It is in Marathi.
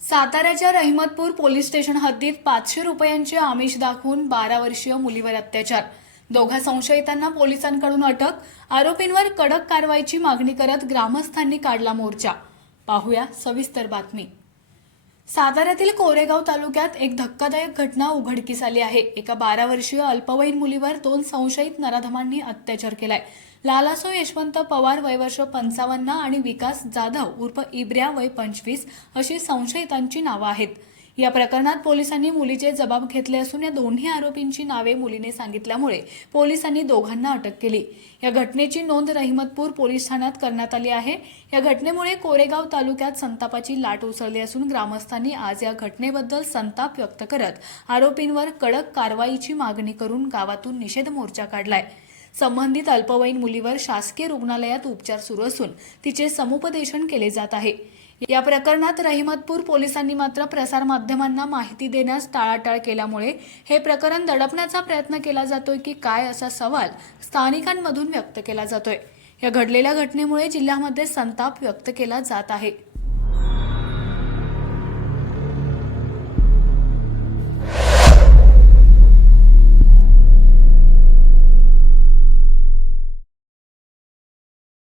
साताऱ्याच्या रहिमतपूर पोलीस स्टेशन हद्दीत पाचशे रुपयांचे आमिष दाखवून बारा वर्षीय मुलीवर अत्याचार. दोघा संशयितांना पोलिसांकडून अटक आरोपींवर कडक कारवाईची मागणी करत ग्रामस्थांनी काढला मोर्चा. पाहूया सविस्तर बातमी. साताऱ्यातील कोरेगाव तालुक्यात एक धक्कादायक घटना उघडकीस आली आहे. एका बारा वर्षीय अल्पवयीन मुलीवर दोन संशयित नराधमांनी अत्याचार केलाय. लालासो यशवंत पवार वय वर्ष पंचावन्न आणि विकास जाधव उर्फ इब्र्या वय पंचवीस अशी संशयितांची नावं आहेत. या प्रकरणात पोलिसांनी मुलीचे जबाब घेतले असून या दोन्ही आरोपींची नावे मुलीने सांगितल्यामुळे पोलिसांनी दोघांना अटक केली. या घटनेची नोंद रहिमतपूर पोलीस ठाण्यात करण्यात आली आहे. या घटनेमुळे कोरेगाव तालुक्यात संतापाची लाट उसळली असून ग्रामस्थांनी आज या घटनेबद्दल संताप व्यक्त करत आरोपींवर कडक कारवाईची मागणी करून गावातून निषेध मोर्चा काढलाय. संबंधित अल्पवयीन मुलीवर शासकीय रुग्णालयात उपचार सुरू असून तिचे समुपदेशन केले जात आहे. या प्रकरणात रहिमतपूर पोलिसांनी मात्र प्रसारमाध्यमांना माहिती देण्यास टाळाटाळ केल्यामुळे हे प्रकरण दडपण्याचा प्रयत्न केला जातोय की काय असा सवाल स्थानिकांमधून व्यक्त केला जातोय. या घडलेल्या घटनेमुळे जिल्ह्यामध्ये संताप व्यक्त केला जात आहे.